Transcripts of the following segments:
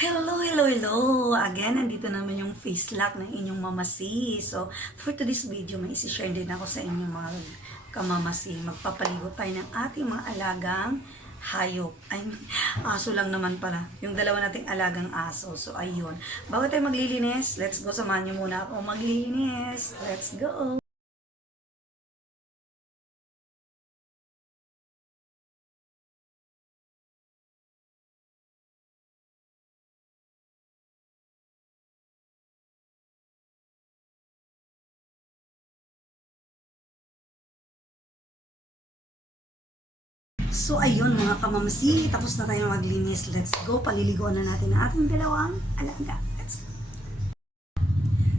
Hello, hello, hello! Again, nandito naman yung face lock ng inyong mamasi. So, for today's video, may isi-share din ako sa inyong mga kamamasi. Magpapaligo tayo ng ating mga alagang hayop. Ay, aso lang naman pala. Yung dalawa nating alagang aso. So, ayun. Bago tayo maglilinis, let's go. Samahan niyo muna ako maglinis. Let's go! So ayun mga kamamsi, tapos na tayo maglinis. Let's go, paliliguan na natin ang ating dalawang alaga. Let's go.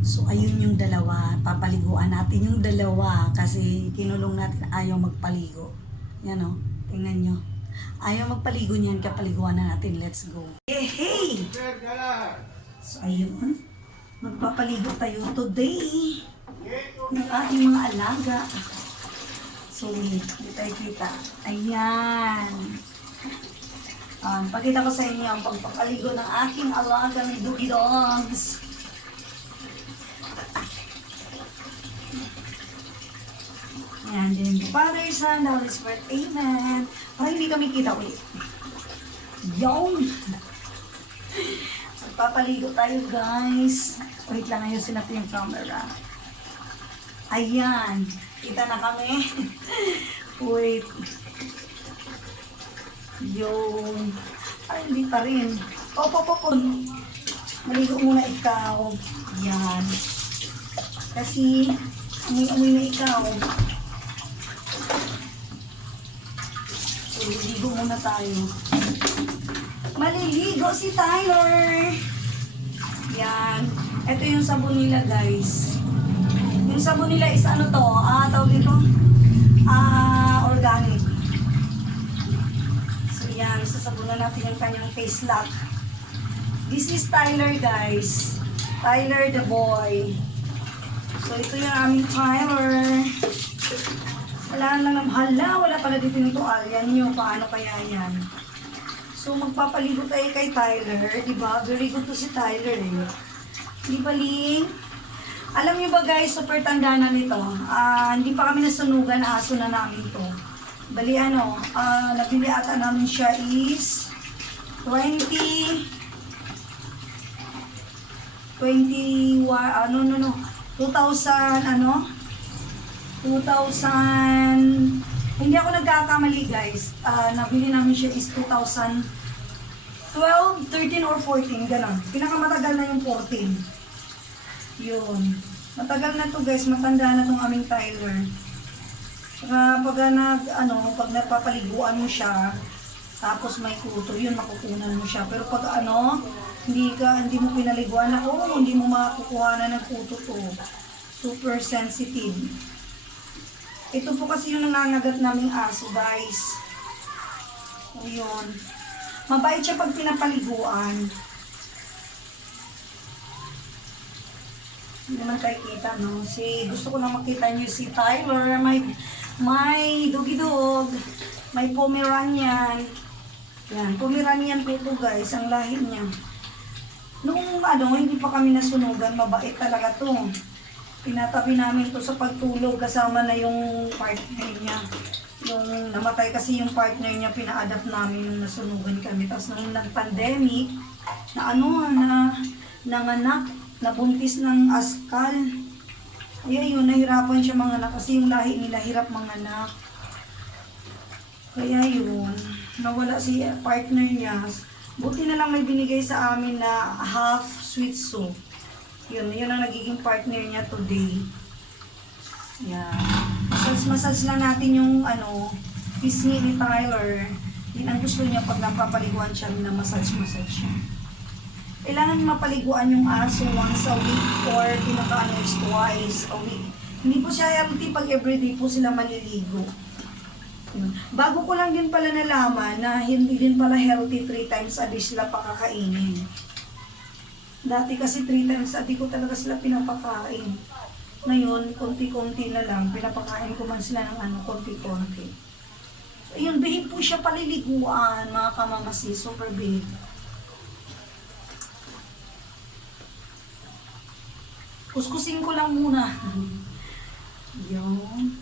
So ayun yung dalawa, papaliguan natin yung dalawa kasi kinulong natin ayaw magpaligo. Yan o, tingnan nyo. Ayaw magpaligo niyan, kapaliguan na natin. Let's go. Hey, hey! So ayun, magpapaligo tayo today ng ating mga alaga. So, hindi tayo kita. Ayan. Um, pakita ko sa inyo ang pagpapaligo ng aking alagang doogie dogs. Ayan, din the Father, Son, Holy Spirit. Amen. Para hindi kami kita ulit. Yung! Magpapaligo tayo, guys. Wait lang, ayusin natin yung camera. Ayan. Kita na kami. Wait. Yung... Ay, hindi pa rin. Opo, opo, opo. Maligo muna ikaw. Yan. Kasi, amoy-amoy na ikaw. So, ligo muna tayo. Maliligo si Tyler. Yan. Ito yung sabon nila, guys. Yung sabon nila is ano to? Ah, tawag dito? Ah, organic. So yan, sasabunan natin yung kanyang face lock. This is Tyler, guys. Tyler the boy. So ito yung aming Tyler. Wala na naman, hala, wala pala dito yung tuwalya nyo. Paano kaya yan? So magpapaligo tayo kay Tyler, di ba? Very good to si Tyler eh. Di ba, Ling? Alam niyo ba guys, super tanda na nito. Ah, hindi pa kami nasunugan, aso na namin to. Bali ano, ah, nabili ata namin siya is 20 21 ano no no 2000 ano 2000 hindi ako nagkakamali guys. Ah, nabili namin siya is 2000 12, 13 or 14, ganun. Pinakamatagal na yung 14. Yun. Matagal na to guys, matanda na tong aming Tyler. Saka pag nag, ano, pag napapaliguan mo siya, tapos may kuto, yun makukunan mo siya. Pero pag ano, hindi ka, hindi mo pinaliguan ako, hindi mo makukuha na ng kuto to. Super sensitive. Ito po kasi yung nangangagat naming aso guys. So yun. Mabait siya pag pinapaliguan. Hindi naman kayo kita, no? Si, gusto ko lang makita niyo si Tyler, may, may dugidog, may Pomeranian. Yan, Pomeranian po ito guys, ang lahi niya. Nung ano, hindi pa kami nasunugan, mabait talaga to. Tinatabi namin to sa pagtulog kasama na yung partner niya. Yung namatay kasi yung partner niya, pina-adapt namin nung nasunugan kami. Tapos nung nag-pandemic, na ano, na nanganak, nabuntis ng askal. Kaya yun, nahirapan siya mga anak kasi yung lahi nila hirap mga anak. Kaya yun, nawala si partner niya. Buti na lang may binigay sa amin na half sweet soup. Yun, yun ang nagiging partner niya today. Yan. Massage-massage lang natin yung ano, pisngi ni Tyler. Yun ang gusto niya pag napapaliguan siya, na massage-massage siya. Kailangan mapaliguan yung aso once a week or pinaka twice a week. Hindi po siya healthy pag everyday po sila maliligo. Bago ko lang din pala nalaman na hindi din pala healthy three times a day sila pakakainin. Dati kasi three times a day ko talaga sila pinapakain. Ngayon, konti-konti na lang. Pinapakain ko man sila ng ano, konti-konti. So, yun, bihig po siya paliliguan, mga kamamasi. Super big. Kuskusin ko lang muna. Yun.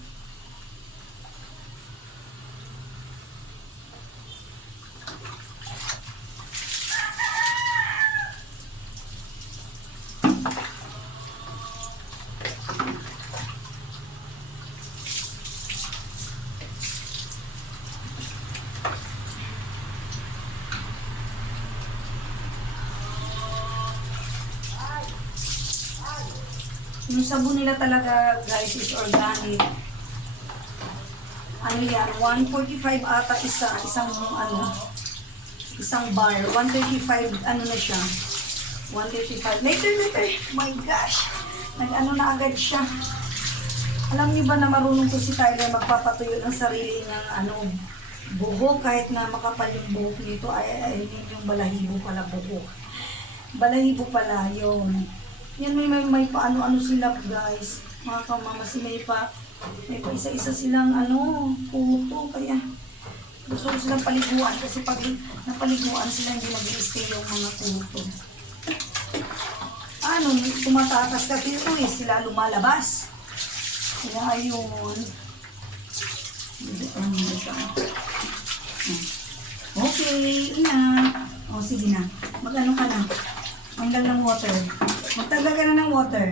Yung sabon nila talaga, guys, is organic. Ano yan? 145 ata isa. Isang, ano, isang bar. 135, ano na siya? 135. Later, later. My gosh. Nag-ano na agad siya. Alam niyo ba na marunong ko si Tyler magpapatuyo ng sarili niyang ano, buhok kahit na makapal yung buhok nito ay, ay, yung balahibo pala buhok. Balahibo pala, yun. Yan may may, may paano-ano sila guys. Mga kamamasi may pa may pa isa-isa silang ano, puto kaya gusto ko silang paliguan kasi pag napaliguan sila hindi mag stay yung mga puto. Ano, tumatakas kasi ito eh, sila lumalabas. Kaya ayun. Ano. Okay, ina. O, sige na. Mag-ano ka na. Tanggal ng water. Magtanggal ka na ng water.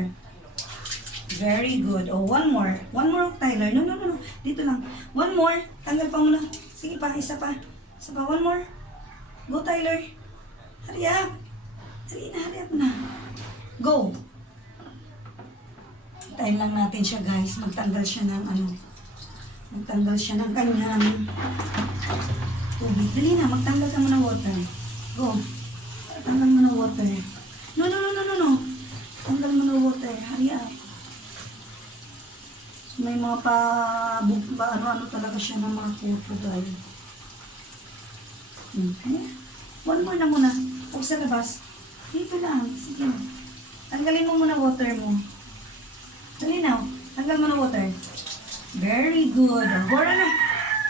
Very good. Oh, one more. One more, Tyler. No, no, no, no. Dito lang. One more. Tanggal pa muna. Sige pa, isa pa. Isa pa, one more. Go, Tyler. Hurry up. Hurry na, hurry up na. Go. Time lang natin siya, guys. Magtanggal siya ng ano. Magtanggal siya ng kanyang tubig. Dali na, magtanggal ka muna water. Go. Tanggal mo ng water. No, no, no, no, no, no. Tanggal mo ng water. Hurry up. May mga pa, pa ano-ano talaga siya ng mga puto, guys. Okay. One more na muna. Huwag sa labas. Dito lang. Sige. Tanggalin mo muna water mo. Dali na. Tanggal mo na water. Very good. Wala na.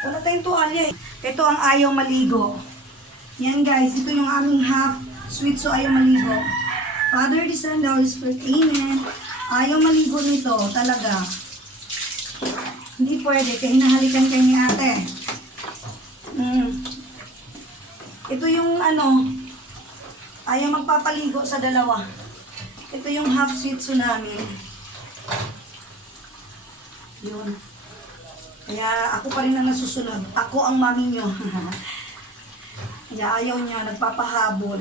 Wala tayong tuwalya eh. Ito ang ayaw maligo. Yan guys. Ito yung aming half sweet so ayaw maligo. Father, the Son, the Holy Spirit. Amen. Ayaw maligo nito. Talaga. Hindi pwede. Kaya hinahalikan kayo ni ate. Mm. Ito yung ano, ayaw magpapaligo sa dalawa. Ito yung half sweet tsunami. Yun. Kaya ako pa rin ang nasusunod. Ako ang mami nyo. kaya ayaw niya, nagpapahabol.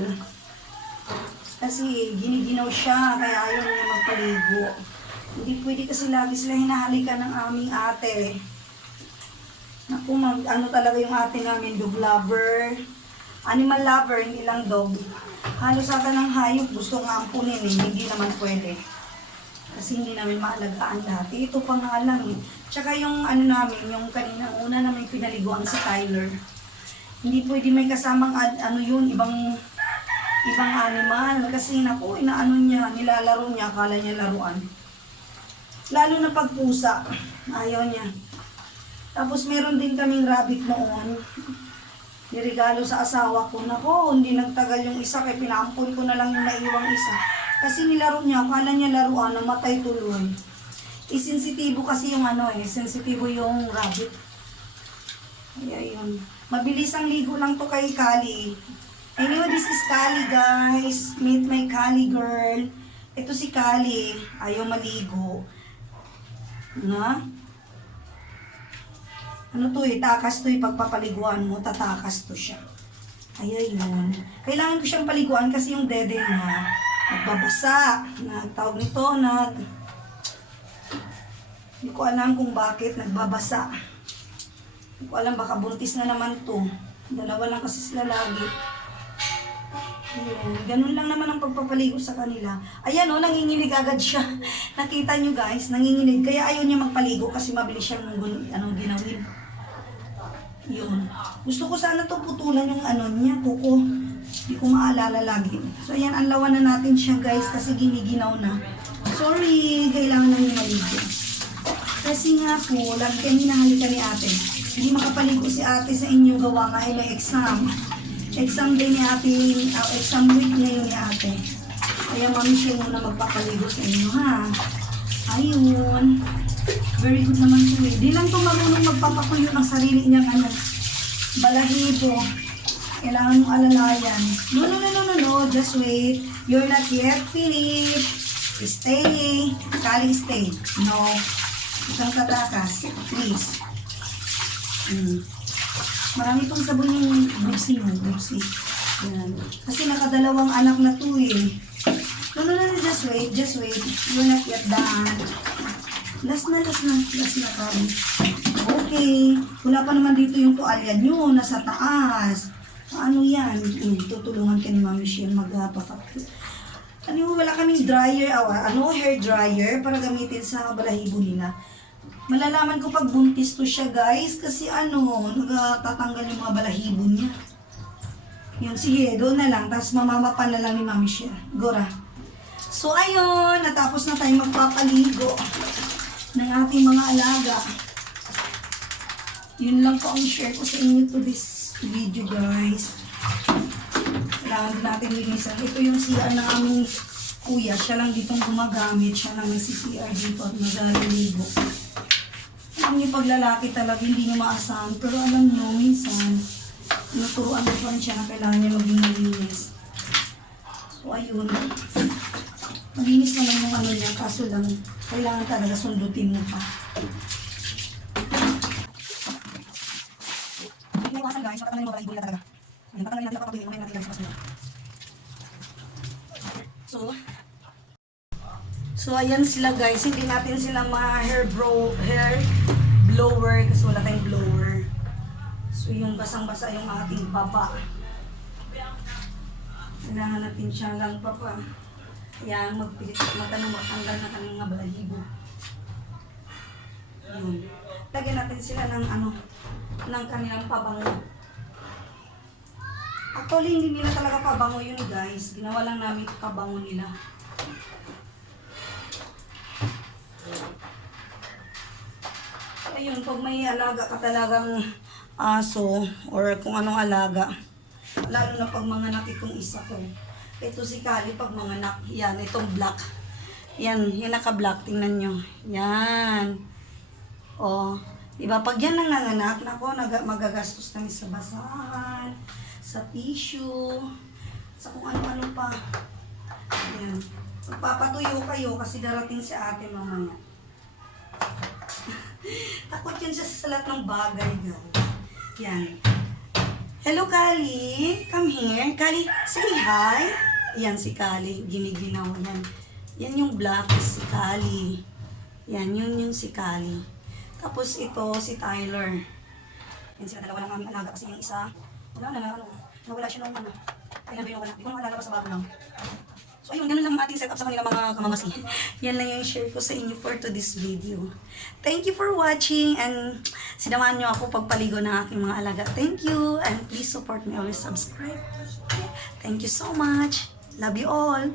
Kasi giniginaw siya, kaya ayaw niya magpaligo. Hindi pwede kasi lagi sila hinahalikan ng aming ate. Naku, mag, ano talaga yung ate namin, dog lover. Animal lover, hindi lang dog. Halos ata ng hayop, gusto nga ampunin eh, hindi naman pwede. Kasi hindi namin maalagaan dati. Ito pa nga lang eh. Tsaka yung ano namin, yung kanina una namin pinaliguan si Tyler. Hindi pwede may kasamang ano yun, ibang ibang animal. Kasi naku, inaano niya, nilalaro niya, akala niya laruan. Lalo na pag pusa, ayaw niya. Tapos meron din kaming rabbit noon. Nirigalo sa asawa ko. Nako, hindi nagtagal yung isa kaya pinaampun ko na lang yung naiwang isa. Kasi nilaro niya, akala niya laruan, namatay tuloy. Isensitibo kasi yung ano eh, sensitibo yung rabbit. Kaya yun. Mabilis ang ligo lang to kay Kali. Anyway, this is Kali guys. Meet my Kali girl. Ito si Kali. Ayaw maligo. Na? Ano to eh, takas to eh, pagpapaliguan mo, tatakas to siya. Ay, yun. Kailangan ko siyang paliguan kasi yung dede niya, nagbabasa. Nagtawag nito, nag... Hindi ko alam kung bakit nagbabasa. Hindi ko alam, baka buntis na naman to. Dalawa lang kasi sila lagi. Yun. Ganun lang naman ang pagpapaligo sa kanila. Ayan o, nanginginig agad siya. Nakita nyo guys, nanginginig. Kaya ayaw niya magpaligo kasi mabilis siyang ano, ginawin. Yun. Gusto ko sana to putulan yung ano niya, kuko. Hindi ko maalala lagi. So ayan, ang lawan na natin siya guys kasi giniginaw na. Sorry, kailangan na niya maligo. Kasi nga po, lagi kayo hinahalikan ni ate. Hindi makapaligo si ate sa inyong gawa nga ay may exam. Exam day ni ate, uh, exam week ngayon ni ate. Kaya mami siya muna magpapaligo sa inyo ha. Ayun. Very good naman to eh. Di lang to marunong magpapakuyo ng sarili niyang ano, balahibo. Kailangan mong alalayan. No, no, no, no, no, no. Just wait. You're not yet finished. Stay. Kali, stay. No. Isang tatakas. Please. Mm. Marami pang sabon yung Bubsy mo. Bubsy. Yan. Kasi nakadalawang anak na to eh. No, no, no, just wait, just wait. You're not yet done. Last na, last na, last na kami. Okay. Wala pa naman dito yung tuwalya nyo, nasa taas. Ano yan? Hmm, tutulungan ka ni Mami Shane magpapak. Ano, wala kaming dryer, awa, ano, hair dryer para gamitin sa balahibo nila. Malalaman ko pag buntis to siya, guys, kasi ano, nagtatanggal yung mga balahibo niya. Yun, sige, doon na lang. Tapos mamamapa na lang ni Mami siya. Gora. So, ayun. Natapos na tayo magpapaligo ng ating mga alaga. Yun lang po ang share ko sa inyo to this video, guys. Kailangan din natin linisan. Ito yung CR ng aming kuya. Siya lang ditong gumagamit. Siya lang may CCR dito at magaliligo. Alam niyo, pag lalaki talaga, hindi niyo maasahan. Pero alam niyo, minsan, Tinuturuan ko pa rin siya na kailangan niya maging malinis. So, ayun. Malinis naman yung ano niya, kaso lang, kailangan talaga sundutin mo pa. Hindi iwasan guys, na yung mga ibon na talaga. Ayun, natin papapagin, kumain natin guys sa kasunod. So, So, ayan sila guys. Hindi natin sila mga hair bro, hair blower kasi wala tayong blower. So, yung basang-basa yung ating baba. Kailangan natin siya lang pa pa. Kaya magpilit matanong matanggal na kanyang mga balahibo. Yun. Lagyan natin sila ng ano, ng kanilang pabango. Actually, hindi nila talaga pabango yun guys. Ginawa lang namin pabango nila. Ayun, pag may alaga ka talagang aso or kung anong alaga, lalo na pag mga itong isa ko. Ito si Kali pag mga nak, yan, itong black. Yan, yung naka-black, tingnan nyo. Yan. O, di ba pag yan nanganganak, nako, nag- magagastos kami sa basahan, sa tissue, sa kung ano-ano pa. Yan. Magpapatuyo kayo kasi darating si ate mamaya. Takot yun siya sa lahat ng bagay, guys. Yan. Hello, Kali. Come here. Kali, say hi. Yan si Kali. Giniginaw. Yan. Yan yung black si Kali. Yan, yun yung si Kali. Tapos ito, si Tyler. Yan sila dalawa lang aming alaga kasi yung isa, wala na ano, nawala siya nung ano. Kailan ba yung wala? Hindi ko naman alaga pa sa bago lang. So ayun, ganun lang ang ating setup sa kanila mga kamangasi. Yan lang yung share ko sa inyo for to this video. Thank you for watching and sinamahan nyo ako pagpaligo ng aking mga alaga. Thank you and please support me always subscribe. Thank you so much. Love you all.